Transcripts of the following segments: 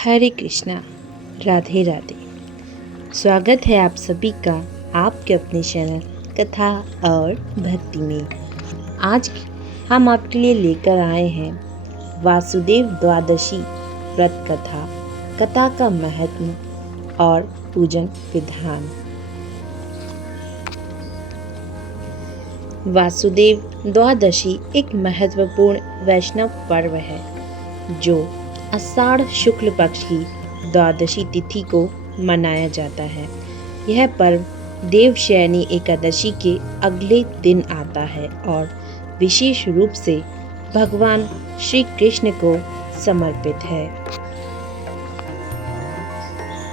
हरे कृष्णा, राधे राधे। स्वागत है आप सभी का आपके अपने चैनल कथा और भक्ति में। आज हम आपके लिए लेकर आए हैं वासुदेव द्वादशी व्रत कथा का महत्व और पूजन विधान। वासुदेव द्वादशी एक महत्वपूर्ण वैष्णव पर्व है जो आषाढ़ शुक्ल पक्ष की द्वादशी तिथि को मनाया जाता है। यह पर्व देवशयनी एकादशी के अगले दिन आता है और विशेष रूप से भगवान श्री कृष्ण को समर्पित है।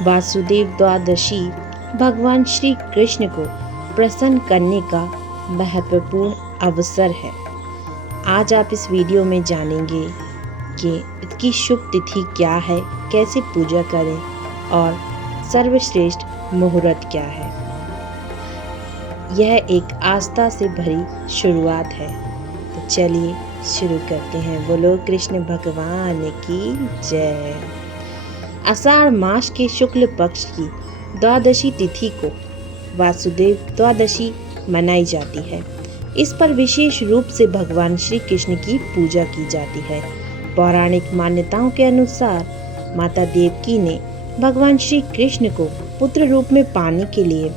वासुदेव द्वादशी भगवान श्री कृष्ण को प्रसन्न करने का महत्वपूर्ण अवसर है। आज आप इस वीडियो में जानेंगे कि इसकी शुभ तिथि क्या है, कैसे पूजा करें और सर्वश्रेष्ठ मुहूर्त क्या है। यह एक आस्था से भरी शुरुआत है, तो चलिए शुरू करते हैं। बोलो कृष्ण भगवान की जय। आषाढ़ मास के शुक्ल पक्ष की द्वादशी तिथि को वासुदेव द्वादशी मनाई जाती है। इस पर विशेष रूप से भगवान श्री कृष्ण की पूजा की जाती है। पौराणिक मान्यताओं के अनुसार माता देवकी ने भगवान श्री कृष्ण को पुत्र रूप में पाने के लिए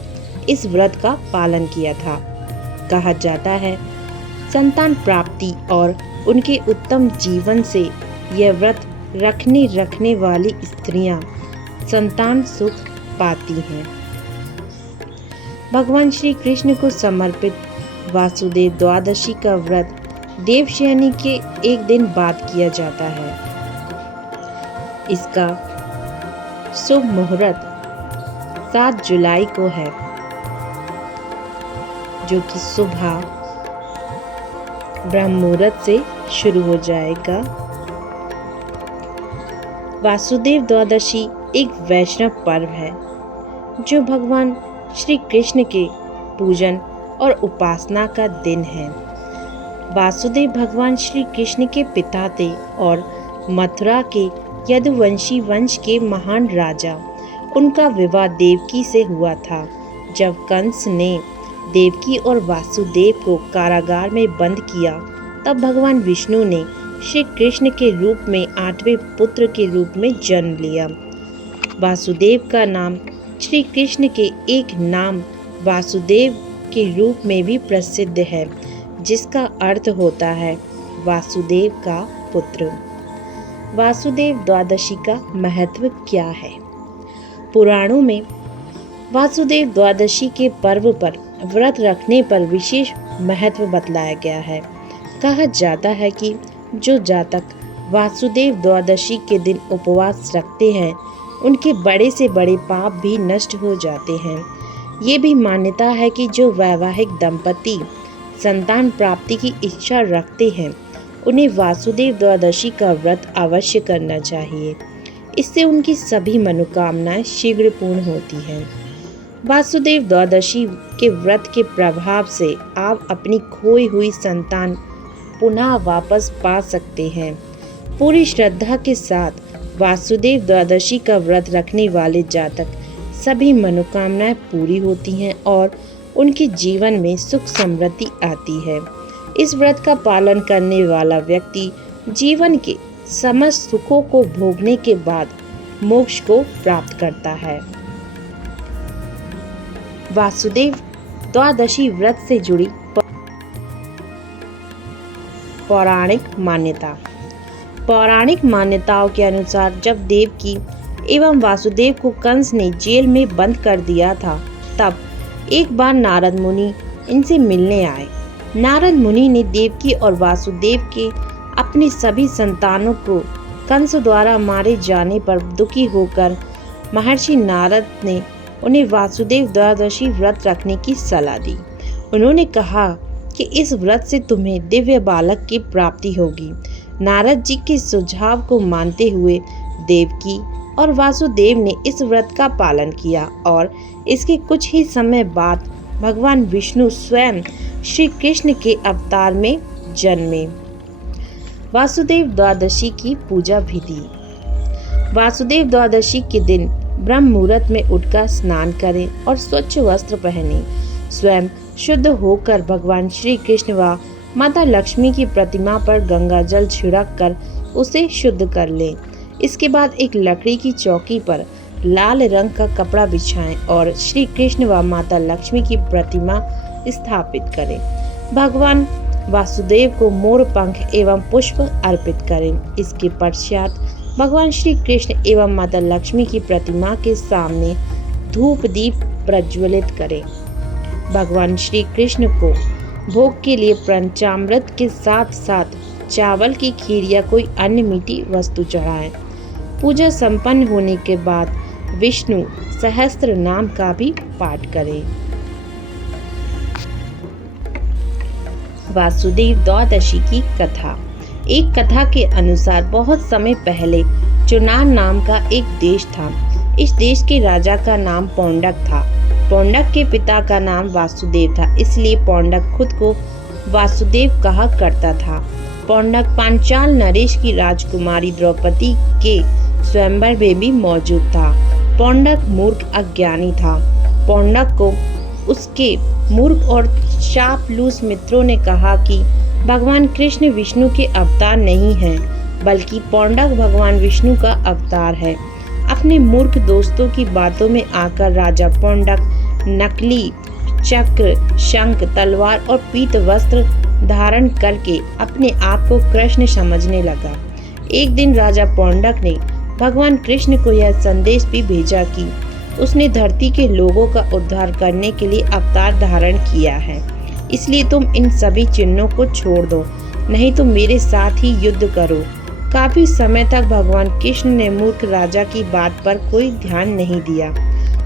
इस व्रत का पालन किया था। कहा जाता है संतान प्राप्ति और उनके उत्तम जीवन से यह व्रत रखने वाली स्त्रियां संतान सुख पाती हैं। भगवान श्री कृष्ण को समर्पित वासुदेव द्वादशी का व्रत देवशयनी के एक दिन बाद किया जाता है। इसका शुभ मुहूर्त 7 जुलाई को है, जो कि सुबह ब्रह्म मुहूर्त से शुरू हो जाएगा। वासुदेव द्वादशी एक वैष्णव पर्व है जो भगवान श्री कृष्ण के पूजन और उपासना का दिन है। वासुदेव भगवान श्री कृष्ण के पिता थे और मथुरा के यदुवंशी वंश के महान राजा। उनका विवाह देवकी से हुआ था। जब कंस ने देवकी और वासुदेव को कारागार में बंद किया, तब भगवान विष्णु ने श्री कृष्ण के रूप में 8वें पुत्र के रूप में जन्म लिया। वासुदेव का नाम श्री कृष्ण के एक नाम वासुदेव के रूप में भी प्रसिद्ध है, जिसका अर्थ होता है वासुदेव का पुत्र। वासुदेव द्वादशी का महत्व क्या है? पुराणों में वासुदेव द्वादशी के पर्व पर व्रत रखने पर विशेष महत्व बतलाया गया है। कहा जाता है कि जो जातक वासुदेव द्वादशी के दिन उपवास रखते हैं, उनके बड़े से बड़े पाप भी नष्ट हो जाते हैं। ये भी मान्यता है कि जो वैवाहिक दंपति संतान प्राप्ति की इच्छा रखते हैं, उन्हें वासुदेव द्वादशी का व्रत अवश्य करना चाहिए। इससे उनकी सभी मनोकामनाएं शीघ्र पूर्ण होती हैं। वासुदेव द्वादशी के व्रत के प्रभाव से आप अपनी खोई हुई संतान पुनः वापस पा सकते हैं। पूरी श्रद्धा के साथ वासुदेव द्वादशी का व्रत रखने वाले जातक सभी मनोकामनाएं पूरी होती हैं और उनके जीवन में सुख समृद्धि आती है। इस व्रत का पालन करने वाला व्यक्ति जीवन के समस्त सुखों को भोगने के बाद मोक्ष को प्राप्त करता है। वासुदेव द्वादशी व्रत से जुड़ी पौराणिक मान्यताओं के अनुसार जब देवकी एवं वासुदेव को कंस ने जेल में बंद कर दिया था, तब एक बार नारद मुनि इनसे मिलने आए। नारद मुनि ने देवकी और वासुदेव के अपनी सभी संतानों को कंस द्वारा मारे जाने पर दुखी होकर महर्षि नारद ने उन्हें वासुदेव द्वादशी व्रत रखने की सलाह दी। उन्होंने कहा कि इस व्रत से तुम्हें दिव्य बालक की प्राप्ति होगी। नारद जी के सुझाव को मानते हुए देवकी और वासुदेव ने इस व्रत का पालन किया और इसके कुछ ही समय बाद भगवान विष्णु स्वयं श्री कृष्ण के अवतार में जन्मे। वासुदेव द्वादशी की पूजा विधि। वासुदेव द्वादशी के दिन ब्रह्म मुहूर्त में उठकर स्नान करें और स्वच्छ वस्त्र पहनें। स्वयं शुद्ध होकर भगवान श्री कृष्ण व माता लक्ष्मी की प्रतिमा पर गंगा जल छिड़क कर उसे शुद्ध कर लें। इसके बाद एक लकड़ी की चौकी पर लाल रंग का कपड़ा बिछाएं और श्री कृष्ण व माता लक्ष्मी की प्रतिमा स्थापित करें। भगवान वासुदेव को मोर पंख एवं पुष्प अर्पित करें। इसके पश्चात भगवान श्री कृष्ण एवं माता लक्ष्मी की प्रतिमा के सामने धूप दीप प्रज्वलित करें। भगवान श्री कृष्ण को भोग के लिए पंचामृत के साथ साथ चावल की खीर या कोई अन्य मीठी वस्तु चढ़ाएं। पूजा संपन्न होने के बाद विष्णु सहस्त्र नाम का भी पाठ करें। वासुदेव द्वादशी की कथा। एक कथा के अनुसार बहुत समय पहले चुनार नाम का एक देश था। इस देश के राजा का नाम पौंडक था। पौंडक के पिता का नाम वासुदेव था, इसलिए पौंडक खुद को वासुदेव कहा करता था। पौंडक पांचाल नरेश की राजकुमारी द्रौपदी के स्वयंवर में भी मौजूद था। पौंडक मूर्ख अज्ञानी था। पौंडक को उसके मूर्ख और चापलूस मित्रों ने कहा कि भगवान कृष्ण विष्णु के अवतार नहीं हैं, बल्कि पौंडक भगवान विष्णु का अवतार है। अपने मूर्ख दोस्तों की बातों में आकर राजा पौंडक नकली चक्र, शंख, तलवार और पीत वस्त्र धारण करके अपने आप को कृष्ण समझने लगा। एक दिन राजा पौंडक ने भगवान कृष्ण को यह संदेश भी भेजा कि उसने धरती के लोगों का उद्धार करने के लिए अवतार धारण किया है, इसलिए तुम इन सभी चिन्हों को छोड़ दो, नहीं तो मेरे साथ ही युद्ध करो। काफी समय तक भगवान कृष्ण ने मूर्ख राजा की बात पर कोई ध्यान नहीं दिया,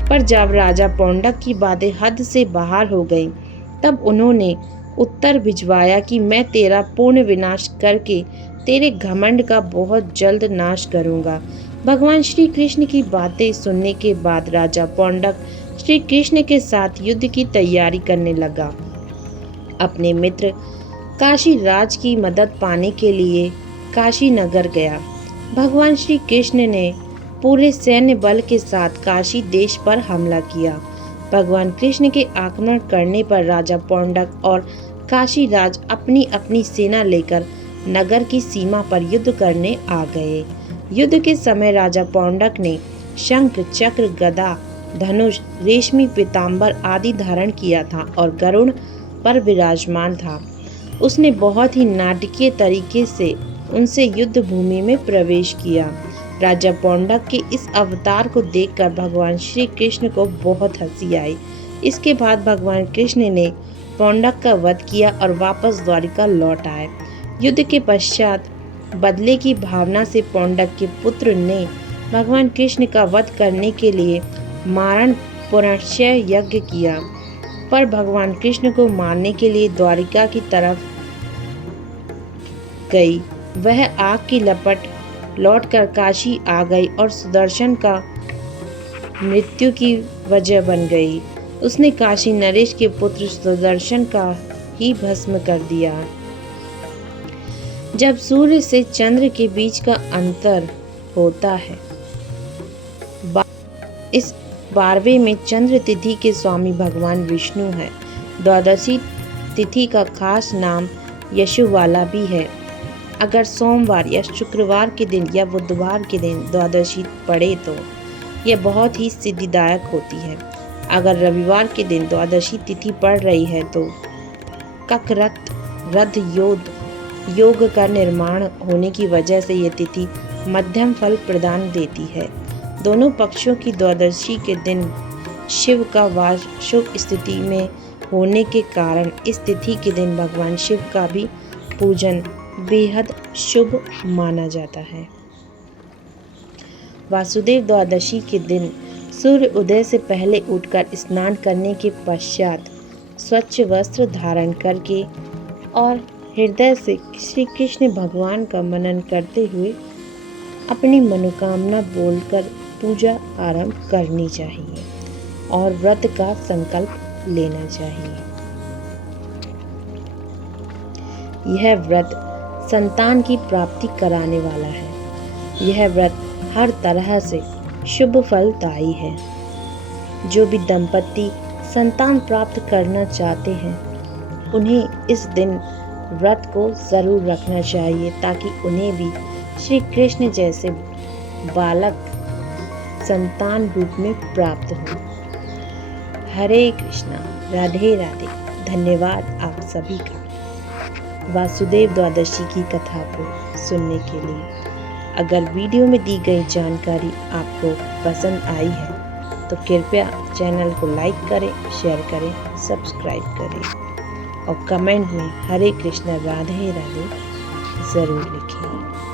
पर जब राजा पौंडक की बातें हद से बाहर हो गईं, तब उन्होंने उत्तर भिजवाया कि मैं तेरा पूर्ण विनाश करके तेरे घमंड का बहुत जल्द नाश करूंगा। भगवान श्री कृष्ण की बातें सुनने के बाद राजा पौंडक श्री कृष्ण के साथ युद्ध की तैयारी करने लगा। अपने मित्र काशी राज की मदद पाने के लिए काशी नगर गया। भगवान श्री कृष्ण ने पूरे सैन्य बल के साथ काशी देश पर हमला किया। भगवान कृष्ण के आक्रमण करने पर राजा पौंडक और काशी राज अपनी अपनी सेना लेकर नगर की सीमा पर युद्ध करने आ गए। युद्ध के समय राजा पौंडक ने शंख, चक्र, गदा, धनुष, रेशमी पीताम्बर आदि धारण किया था और गरुड़ पर विराजमान था। उसने बहुत ही नाटकीय तरीके से उनसे युद्ध भूमि में प्रवेश किया। राजा पौंडक के इस अवतार को देखकर भगवान श्री कृष्ण को बहुत हंसी आई। इसके बाद भगवान कृष्ण ने पौंडक का वध किया और वापस द्वारिका लौट आए। युद्ध के पश्चात बदले की भावना से पौंडक के पुत्र ने भगवान कृष्ण का वध करने के लिए मारण पुनश्चय यज्ञ किया, पर भगवान कृष्ण को मारने के लिए द्वारिका की तरफ गई। वह आग की लपट लौटकर काशी आ गई और सुदर्शन का मृत्यु की वजह बन गई। उसने काशी नरेश के पुत्र सुदर्शन का ही भस्म कर दिया। जब सूर्य से चंद्र के बीच का अंतर होता है, इस 12वें में चंद्र तिथि के स्वामी भगवान विष्णु है। द्वादशी तिथि का खास नाम यशुवाला भी है। अगर सोमवार या शुक्रवार के दिन या बुधवार के दिन द्वादशी पड़े तो यह बहुत ही सिद्धिदायक होती है। अगर रविवार के दिन द्वादशी तिथि पड़ रही है तो ककरत रथ योग का निर्माण होने की वजह से यह तिथि मध्यम फल प्रदान देती है। दोनों पक्षों की द्वादशी के दिन शिव का वास शुभ स्थिति में होने के कारण इस तिथि के दिन भगवान शिव का भी पूजन बेहद शुभ माना जाता है। वासुदेव द्वादशी के दिन सूर्य उदय से पहले उठकर स्नान करने के पश्चात स्वच्छ वस्त्र धारण करके और हृदय से श्री कृष्ण भगवान का मनन करते हुए अपनी मनोकामना बोलकर पूजा आरंभ करनी चाहिए और व्रत का संकल्प लेना चाहिए। यह व्रत संतान की प्राप्ति कराने वाला है। यह व्रत हर तरह से शुभ फलदायी है। जो भी दंपति संतान प्राप्त करना चाहते हैं उन्हें इस दिन व्रत को ज़रूर रखना चाहिए ताकि उन्हें भी श्री कृष्ण जैसे बालक संतान रूप में प्राप्त हो। हरे कृष्णा, राधे राधे। धन्यवाद आप सभी का वासुदेव द्वादशी की कथा को सुनने के लिए। अगर वीडियो में दी गई जानकारी आपको पसंद आई है तो कृपया चैनल को लाइक करें, शेयर करें, सब्सक्राइब करें और कमेंट में हरे कृष्णा राधे राधे ज़रूर लिखें।